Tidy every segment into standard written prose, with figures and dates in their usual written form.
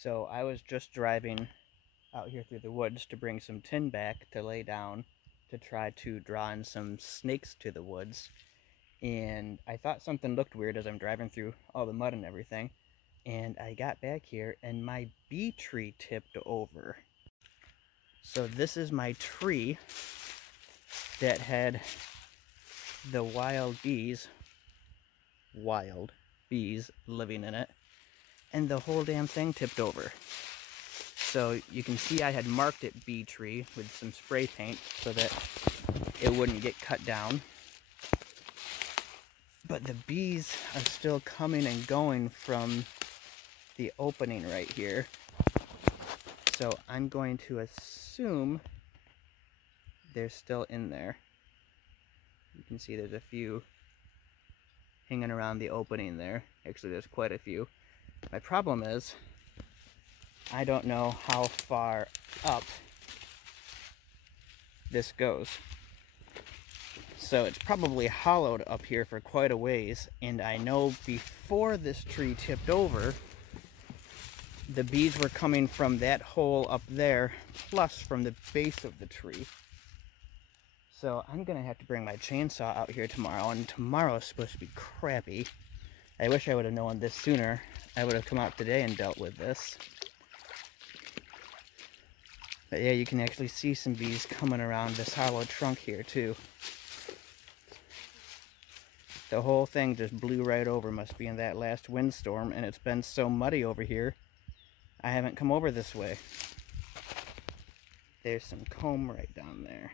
So I was just driving out here through the woods to bring some tin back to lay down to try to draw in some snakes to the woods. And I thought something looked weird as I'm driving through all the mud and everything. And I got back here and my bee tree tipped over. So this is my tree that had the wild bees living in it, and the whole damn thing tipped over. So you can see I had marked it bee tree with some spray paint so that it wouldn't get cut down. But the bees are still coming and going from the opening right here. So I'm going to assume they're still in there. You can see there's a few hanging around the opening there. Actually, there's quite a few. My problem is, I don't know how far up this goes. So it's probably hollowed up here for quite a ways, and I know before this tree tipped over, the bees were coming from that hole up there, plus from the base of the tree. So I'm gonna have to bring my chainsaw out here tomorrow, and tomorrow is supposed to be crappy. I wish I would have known this sooner. I would have come out today and dealt with this. But yeah, you can actually see some bees coming around this hollow trunk here too. The whole thing just blew right over, must be in that last windstorm, and it's been so muddy over here, I haven't come over this way. There's some comb right down there.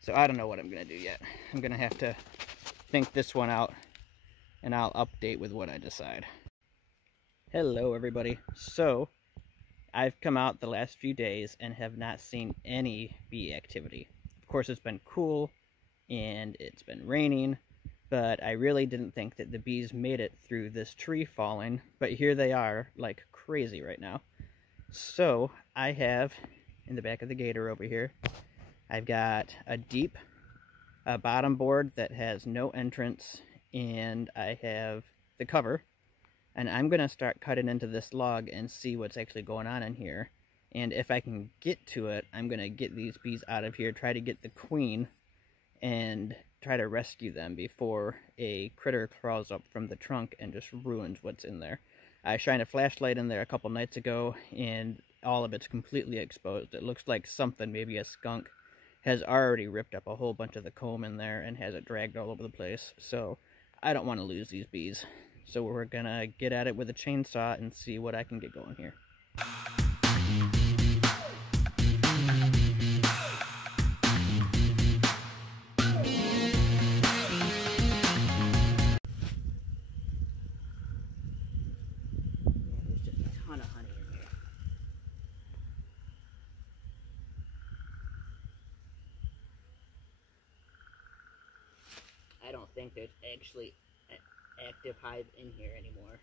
So I don't know what I'm gonna do yet. I'm gonna have to think this one out, and I'll update with what I decide. Hello everybody. So I've come out the last few days and have not seen any bee activity. Of course, it's been cool and it's been raining, but I really didn't think that the bees made it through this tree falling, but here they are like crazy right now. So I have, in the back of the gator over here, I've got a deep bottom board that has no entrance, and I have the cover. And I'm going to start cutting into this log and see what's actually going on in here. And if I can get to it, I'm going to get these bees out of here, try to get the queen, and try to rescue them before a critter crawls up from the trunk and just ruins what's in there. I shined a flashlight in there a couple nights ago, and all of it's completely exposed. It looks like something, maybe a skunk, has already ripped up a whole bunch of the comb in there and has it dragged all over the place. So I don't want to lose these bees. So we're gonna get at it with a chainsaw and see what I can get going here. There's just a ton of honey in here. I don't think there's actually an active hive in here anymore.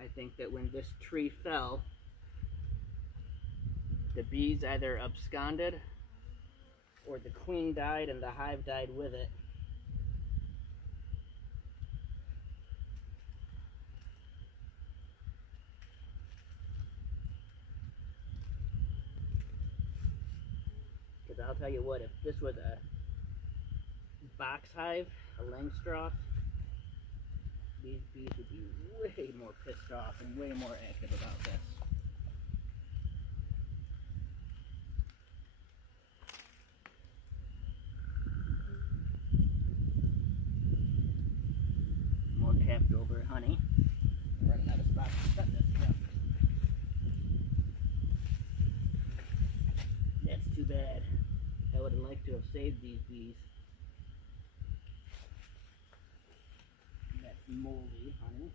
I think that when this tree fell, the bees either absconded or the queen died and the hive died with it. Because I'll tell you what, if this was a box hive, a Langstroth, these bees would be way more pissed off and way more active about this. More capped over honey. I'm running out of spots to cut this stuff. That's too bad. I would have liked to have saved these bees. That's moldy honey.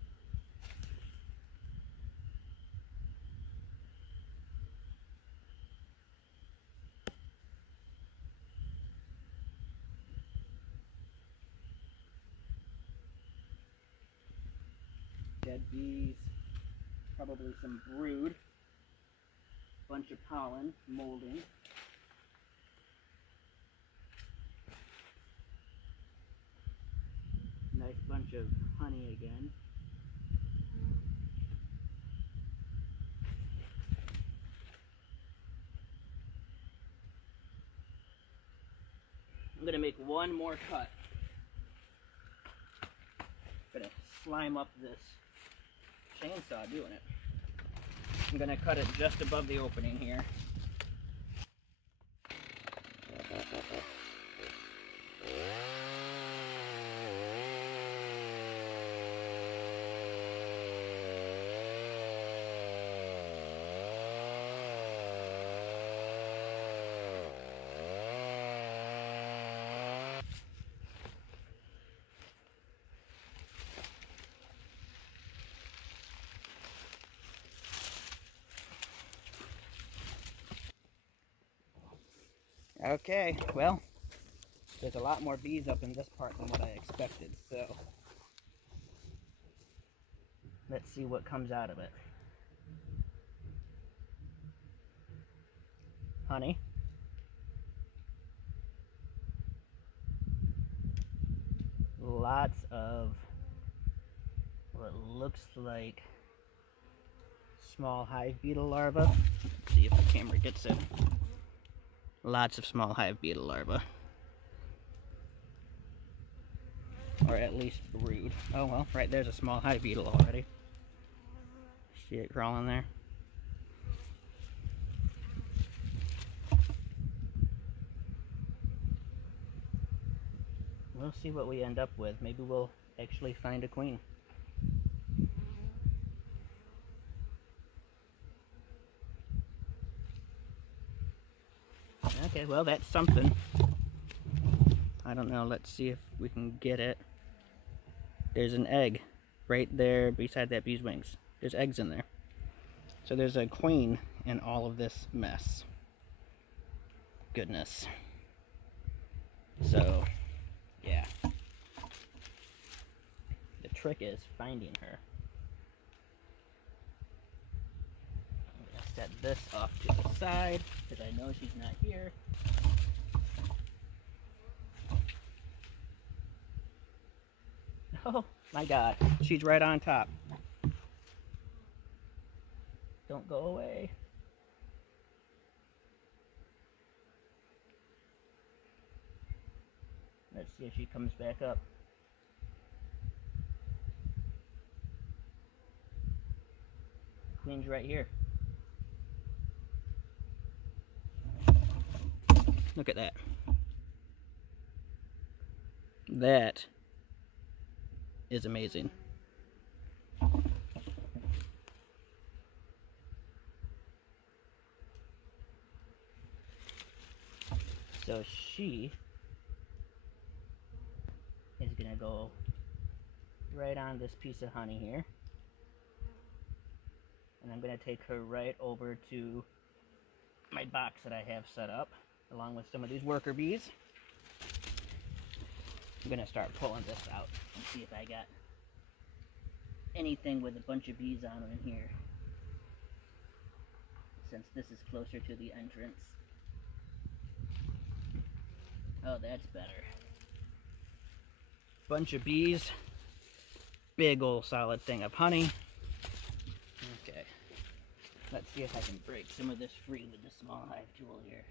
Dead bees, probably some brood, bunch of pollen, molding. nice bunch of honey again. I'm gonna make one more cut. I'm gonna slime up this chainsaw doing it. I'm gonna cut it just above the opening here. Okay, well, there's a lot more bees up in this part than what I expected, so let's see what comes out of it. Honey. Lots of what looks like small hive beetle larvae. Let's see if the camera gets it. Lots of small hive beetle larvae. Or at least brood. Oh well, right there's a small hive beetle already. See it crawling there? We'll see what we end up with. Maybe we'll actually find a queen. Okay, well that's something. I don't know, let's see if we can get it. There's an egg right there beside that bee's wings. There's eggs in there. So there's a queen in all of this mess. Goodness. So, yeah. The trick is finding her. I'm gonna set this off to the side because I know she's not here. Oh my god, she's right on top. Don't go away. Let's see if she comes back up. Queen's right here. Look at that. That is amazing. So she is gonna go right on this piece of honey here. And I'm gonna take her right over to my box that I have set up, along with some of these worker bees. I'm gonna start pulling this out and see if I got anything with a bunch of bees on them in here, since this is closer to the entrance. Oh, that's better. Bunch of bees, big old solid thing of honey. Okay, let's see if I can break some of this free with the small hive tool here.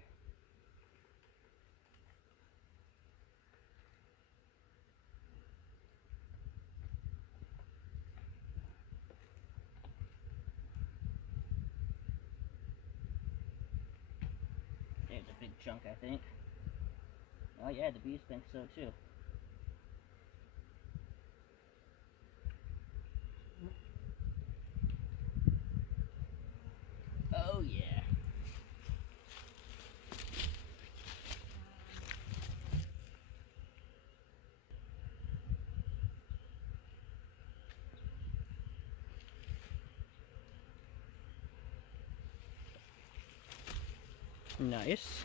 There's a big chunk, I think. Oh yeah, the bees think so too. Oh yeah. Nice.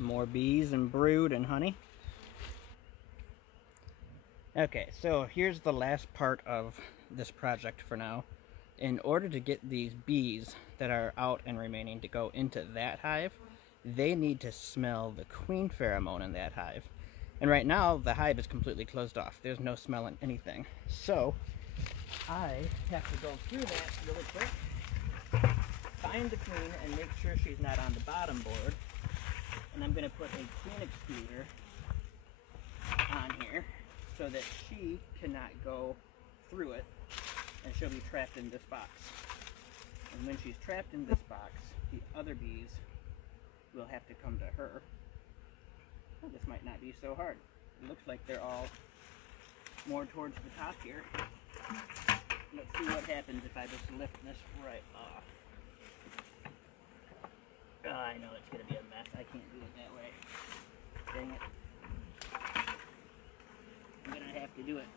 More bees and brood and honey. Okay, so here's the last part of this project for now. In order to get these bees that are out and remaining to go into that hive, they need to smell the queen pheromone in that hive. And right now, the hive is completely closed off. There's no smell in anything. So, I have to go through that really quick, find the queen, and make sure she's not on the bottom board. And I'm going to put a queen excluder on here so that she cannot go through it, and she'll be trapped in this box. And when she's trapped in this box, the other bees will have to come to her. Well, this might not be so hard. It looks like they're all more towards the top here. Let's see what happens if I just lift this right off. Oh, I know it's going to be a mess. I can't do it that way. Dang it. I'm going to have to do it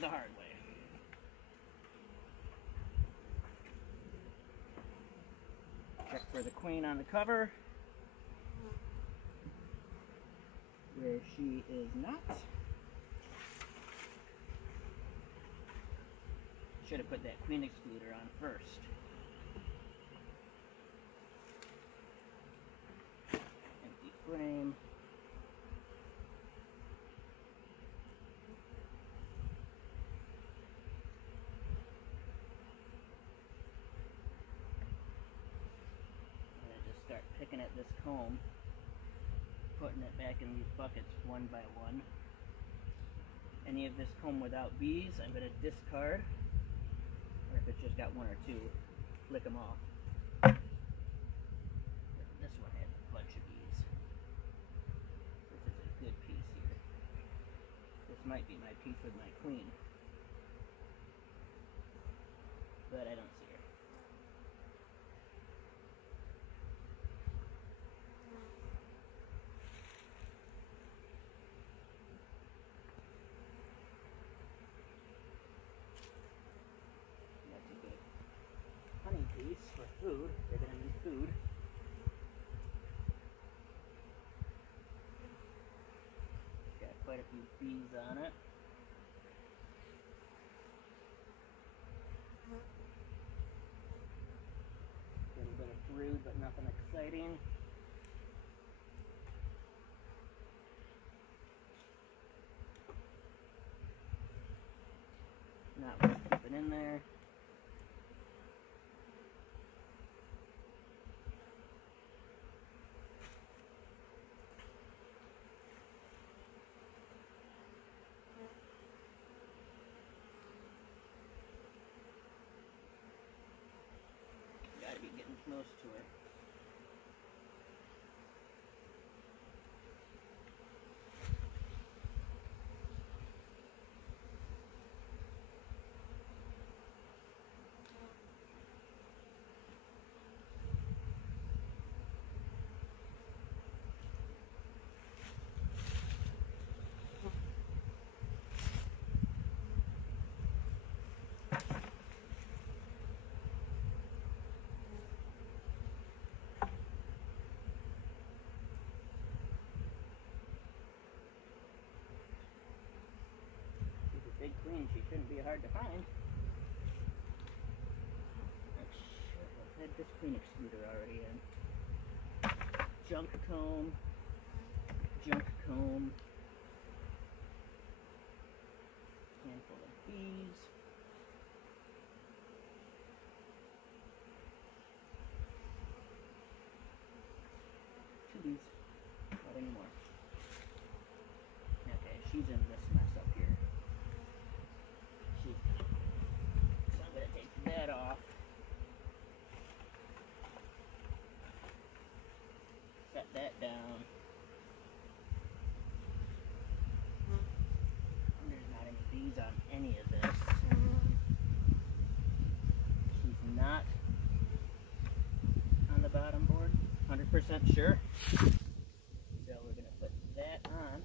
the hard way. Check for the queen on the cover, where she is not. Should have put that queen excluder on first. Empty frame. Start picking at this comb, putting it back in these buckets one by one. Any of this comb without bees, I'm going to discard, or if it's just got one or two, flick them off. This one has a bunch of bees. This is a good piece here. This might be my piece with my queen, but I don't see her. Piece for food. They're going to need food. Got quite a few bees on it. A little bit of brood, but nothing exciting. Not worth keeping in there. Gotta be getting close to her. Big queen, she shouldn't be hard to find. I've had this queen excluder already in. Junk comb, handful of bees. Two bees, not anymore. Okay, she's in this mess up here. So I'm going to take that off. Set that down. And there's not any bees on any of this. She's not on the bottom board. 100% sure. So we're going to put that on.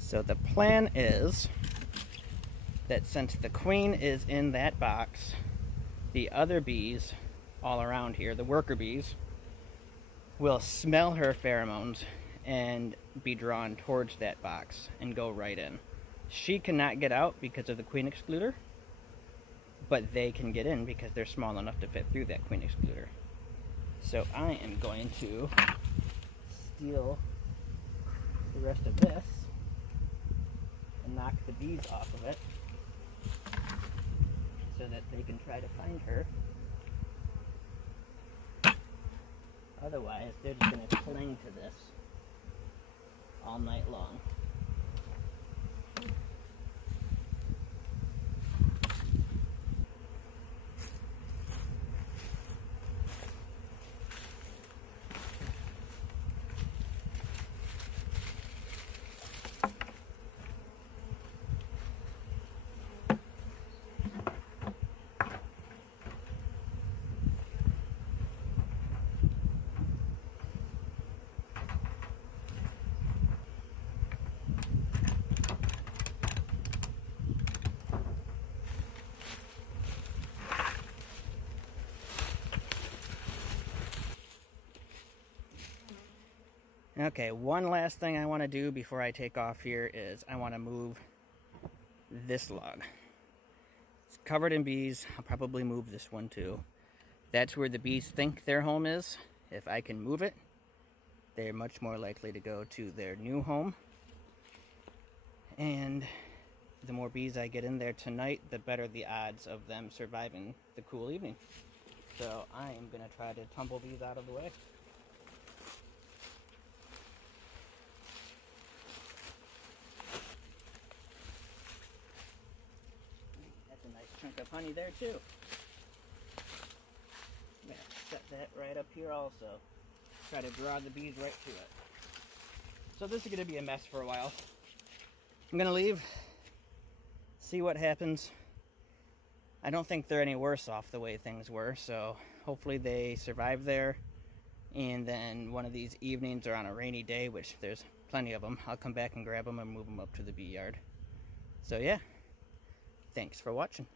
So the plan is that since the queen is in that box, the other bees all around here, the worker bees, will smell her pheromones and be drawn towards that box and go right in. She cannot get out because of the queen excluder, but they can get in because they're small enough to fit through that queen excluder. So I am going to steal the rest of this and knock the bees off of it so that they can try to find her. Otherwise, they're just going to cling to this all night long. Okay, one last thing I want to do before I take off here is I want to move this log. It's covered in bees. I'll probably move this one too. That's where the bees think their home is. If I can move it, they're much more likely to go to their new home. And the more bees I get in there tonight, the better the odds of them surviving the cool evening. So I am going to try to tumble these out of the way. Chunk of honey there too. I'm going to set that right up here also. Try to draw the bees right to it. So this is going to be a mess for a while. I'm going to leave, see what happens. I don't think they're any worse off the way things were, so hopefully they survive there. And then one of these evenings or on a rainy day, which there's plenty of them, I'll come back and grab them and move them up to the bee yard. So yeah, thanks for watching.